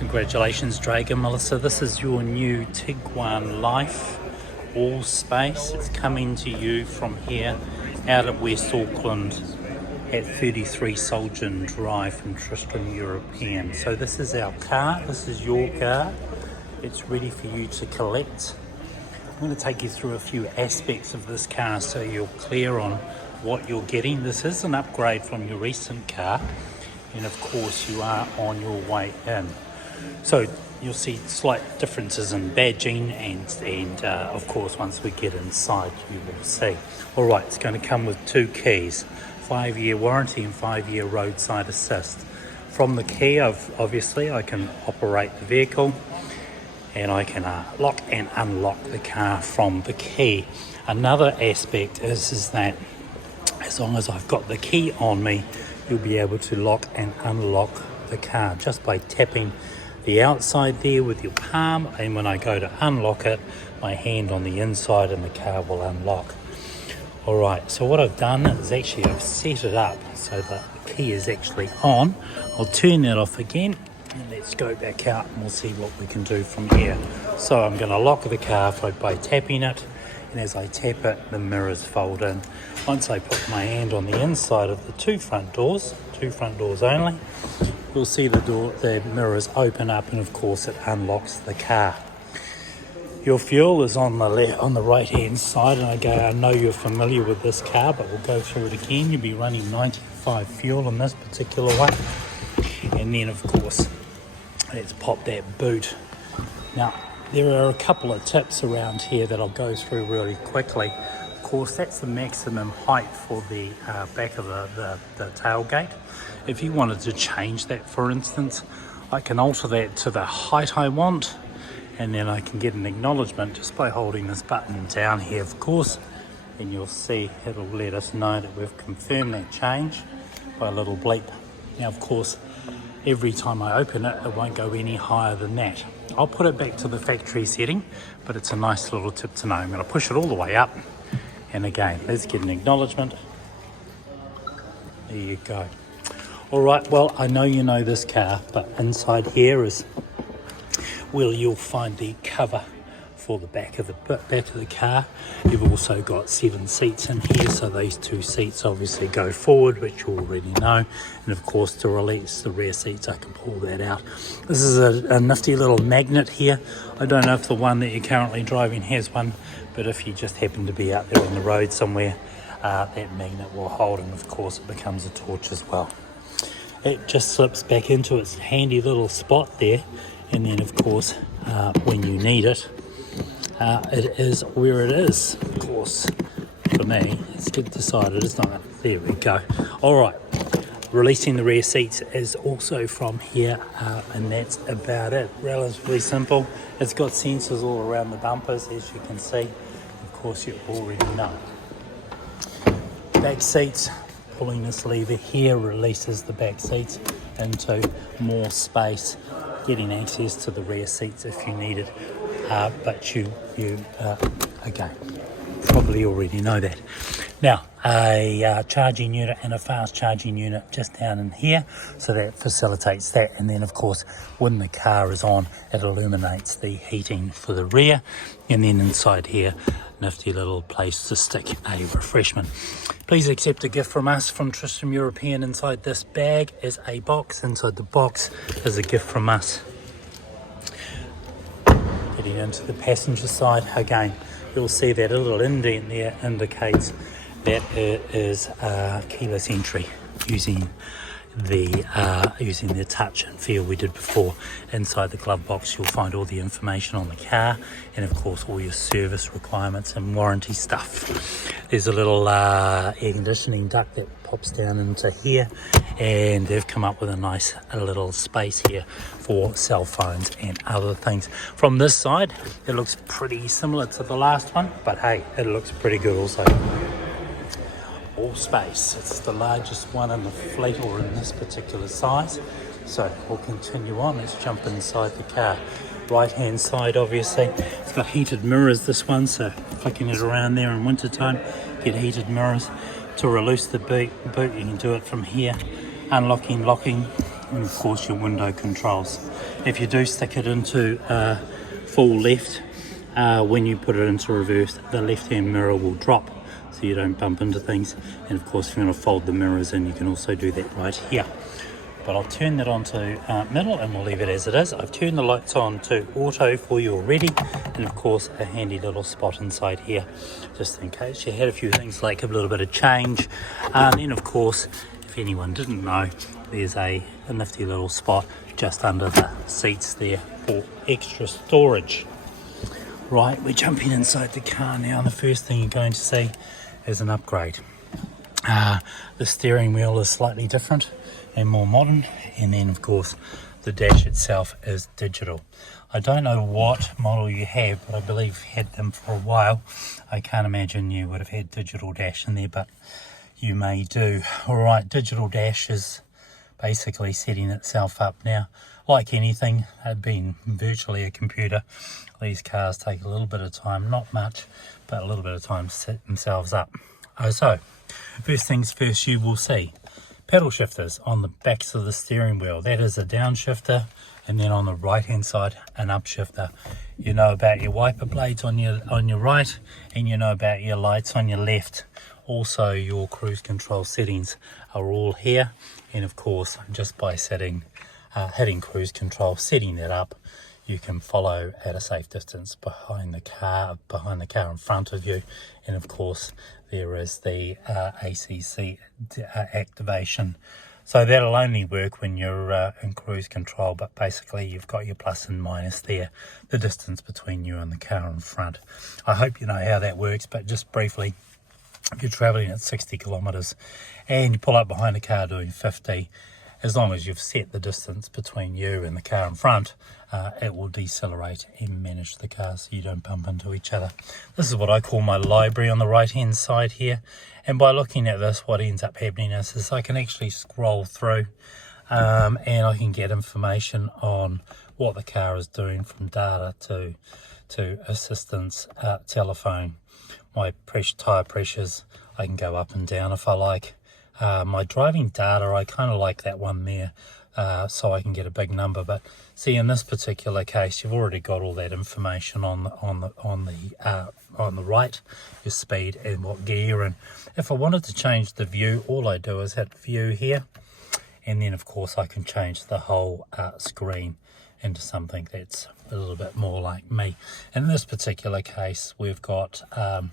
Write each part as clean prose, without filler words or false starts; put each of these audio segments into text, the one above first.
Congratulations, Draeger Melissa. This is your new Tiguan Life Allspace. It's coming to you from here out of West Auckland at 33 Soldier Drive from Tristram European. So this is our car. This is your car. It's ready for you to collect. I'm going to take you through a few aspects of this car so you're clear on what you're getting. This is an upgrade from your recent car, and of course you are on your way in. So you'll see slight differences in badging and of course once we get inside you will see. Alright, it's going to come with 2 keys, 5-year warranty and 5-year roadside assist. From the key, obviously I can operate the vehicle and I can lock and unlock the car from the key. Another aspect is that as long as I've got the key on me, you'll be able to lock and unlock the car just by tapping the outside there with your palm, and when I go to unlock it, my hand on the inside and the car will unlock. Alright, so what I've done is actually I've set it up so that the key is actually on. I'll turn that off again and let's go back out and we'll see what we can do from here. So I'm going to lock the car by tapping it, and as I tap it the mirrors fold in. Once I put my hand on the inside of the two front doors only, you'll see the mirrors open up, and of course it unlocks the car. Your fuel is on the right hand side, and I know you're familiar with this car, but we'll go through it again. You'll be running 95 fuel in this particular one, and then of course let's pop that boot. Now there are a couple of tips around here that I'll go through really quickly. Of course, that's the maximum height for the back of the tailgate. If you wanted to change that, for instance, I can alter that to the height I want, and then I can get an acknowledgement just by holding this button down here, of course, and you'll see it'll let us know that we've confirmed that change by a little bleep. Now, of course, every time I open it, it won't go any higher than that. I'll put it back to the factory setting, but it's a nice little tip to know. I'm going to push it all the way up, and again, let's get an acknowledgement. There you go. Alright, well, I know you know this car, but inside here is where you'll find the cover for the back of the car. You've also got 7 seats in here, so these 2 seats obviously go forward, which you already know, and of course to release the rear seats I can pull that out. This is a nifty little magnet here. I don't know if the one that you're currently driving has one, but if you just happen to be out there on the road somewhere, that magnet will hold, and of course it becomes a torch as well. It just slips back into its handy little spot there, and then of course when you need it, it is where it is. Of course, for me, it's decided it's not. There we go. Alright, releasing the rear seats is also from here, and that's about it. Relatively simple. It's got sensors all around the bumpers, as you can see. Of course, you already know. Back seats, pulling this lever here releases the back seats into more space, getting access to the rear seats if you need it. But you again, probably already know that. Now, a charging unit and a fast charging unit just down in here, so that facilitates that. And then of course, when the car is on, it illuminates the heating for the rear. And then inside here, nifty little place to stick a refreshment. Please accept a gift from us from Tristram European. Inside this bag is a box. Inside the box is a gift from us. Getting into the passenger side, again, you'll see that a little indent there indicates that it is keyless entry using the touch and feel we did before. Inside the glove box you'll find all the information on the car, and of course all your service requirements and warranty stuff. There's a little air conditioning duct that pops down into here, and they've come up with a little space here for cell phones and other things. From this side it looks pretty similar to the last one, but hey, it looks pretty good also. Allspace, it's the largest one in the fleet, or in this particular size. So we'll continue on. Let's jump inside the car. Right hand side, obviously it's got heated mirrors, this one, so flicking it around there in winter time, get heated mirrors. To release the boot you can do it from here, unlocking, locking, and of course your window controls. If you do stick it into full left, when you put it into reverse, the left hand mirror will drop so you don't bump into things. And of course if you want to fold the mirrors in, you can also do that right here. But I'll turn that on to middle and we'll leave it as it is. I've turned the lights on to auto for you already, and of course a handy little spot inside here just in case you had a few things like a little bit of change. And then of course, if anyone didn't know, there's a nifty little spot just under the seats there for extra storage. Right, we're jumping inside the car now, and the first thing you're going to see is an upgrade. The steering wheel is slightly different and more modern, and then of course the dash itself is digital. I don't know what model you have, but I believe you've had them for a while. I can't imagine you would have had digital dash in there, but you may do. Alright, digital dash is basically setting itself up now. Like anything, being virtually a computer, these cars take a little bit of time, not much, but a little bit of time to set themselves up. So, first things first, you will see pedal shifters on the backs of the steering wheel. That is a downshifter, and then on the right hand side an upshifter. You know about your wiper blades on your right, and you know about your lights on your left. Also your cruise control settings are all here, and of course just by hitting cruise control, setting that up, you can follow at a safe distance behind the car in front of you. And of course there is the ACC activation, so that'll only work when you're in cruise control, but basically you've got your plus and minus there, the distance between you and the car in front. I hope you know how that works, but just briefly, if you're traveling at 60 kilometers and you pull up behind a car doing 50, as long as you've set the distance between you and the car in front, it will decelerate and manage the car so you don't bump into each other. This is what I call my library on the right hand side here, and by looking at this, what ends up happening is I can actually scroll through and I can get information on what the car is doing, from data to assistance, telephone, my tyre pressures. I can go up and down if I like. My driving data, I kind of like that one there, so I can get a big number. But see, in this particular case, you've already got all that information on the right, your speed and what gear. And if I wanted to change the view, all I do is hit view here, and then of course I can change the whole screen into something that's a little bit more like me. In this particular case, we've got a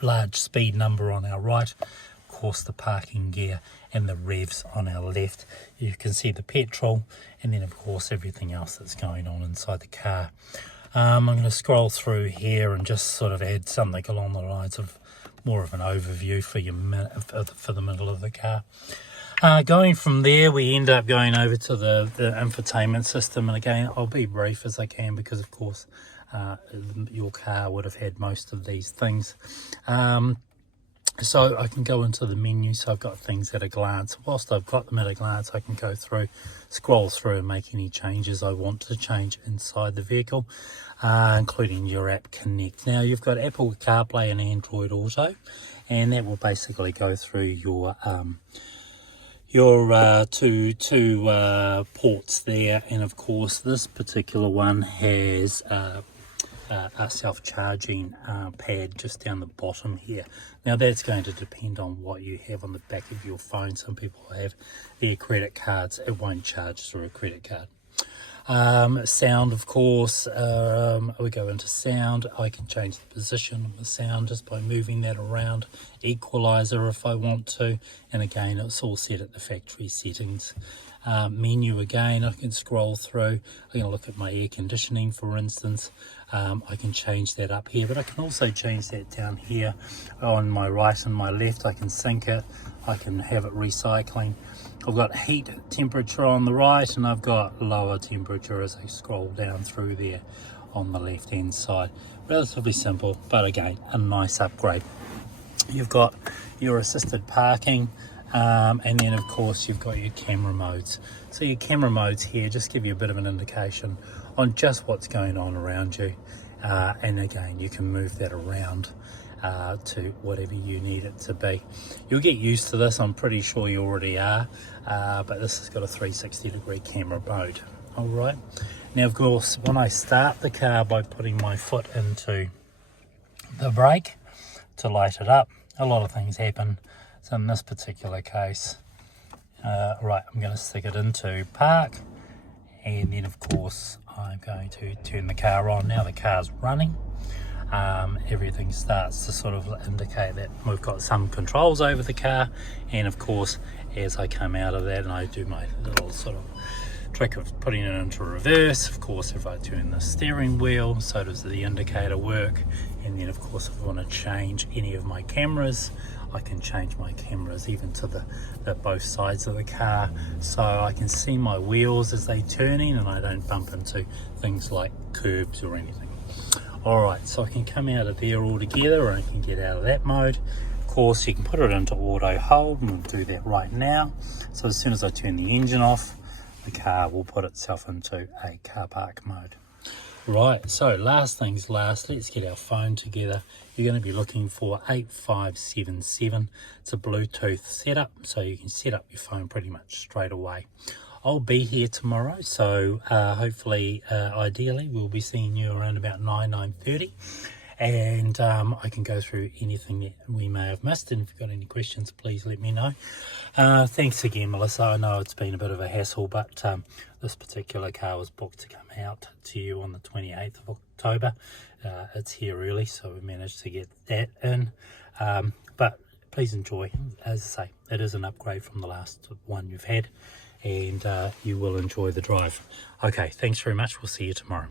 large speed number on our right, of course the parking gear, and the revs on our left. You can see the petrol, and then of course everything else that's going on inside the car. I'm going to scroll through here and just sort of add something along the lines of more of an overview for the middle of the car. Going from there, we end up going over to the infotainment system, and again I'll be brief as I can because of course your car would have had most of these things. So I can go into the menu, so I've got things at a glance. Whilst I've got them at a glance, I can go through, scroll through and make any changes I want to change inside the vehicle, including your app Connect. Now you've got Apple CarPlay and Android Auto, and that will basically go through your two ports there, and of course this particular one has a self-charging pad just down the bottom here. Now that's going to depend on what you have on the back of your phone. Some people have their credit cards, it won't charge through a credit card. Sound, of course, we go into sound. I can change the position of the sound just by moving that around. Equalizer if I want to, and again it's all set at the factory settings. Menu again, I can scroll through. I can look at my air conditioning, for instance. I can change that up here, but I can also change that down here on my right and my left. I can sync it, I can have it recycling. I've got heat temperature on the right, and I've got lower temperature as I scroll down through there on the left hand side. Relatively simple, but again a nice upgrade. You've got your assisted parking, and then of course you've got your camera modes. So your camera modes here just give you a bit of an indication on just what's going on around you, and again you can move that around to whatever you need it to be. You'll get used to this, I'm pretty sure you already are, but this has got a 360-degree camera mode. Alright, now of course when I start the car by putting my foot into the brake to light it up, a lot of things happen. So in this particular case, right, I'm going to stick it into park, and then of course I'm going to turn the car on. Now the car's running, everything starts to sort of indicate that we've got some controls over the car, and of course as I come out of that and I do my little sort of trick of putting it into reverse, of course if I turn the steering wheel, so does the indicator work. And then of course if I want to change any of my cameras, I can change my cameras even to the both sides of the car, so I can see my wheels as they turning and I don't bump into things like curbs or anything. Alright, so I can come out of there altogether, and I can get out of that mode. Of course you can put it into auto hold, and we'll do that right now. So as soon as I turn the engine off, the car will put itself into a car park mode. Right, so last things last, let's get our phone together. You're going to be looking for 8577. It's a Bluetooth setup, so you can set up your phone pretty much straight away. I'll be here tomorrow, so hopefully, ideally, we'll be seeing you around about 9:30. And I can go through anything that we may have missed, and if you've got any questions, please let me know. Thanks again, Melissa. I know it's been a bit of a hassle, but this particular car was booked to come out to you on the 28th of October. It's here early, so we managed to get that in. But please enjoy. As I say, it is an upgrade from the last one you've had, and you will enjoy the drive. Okay, thanks very much. We'll see you tomorrow.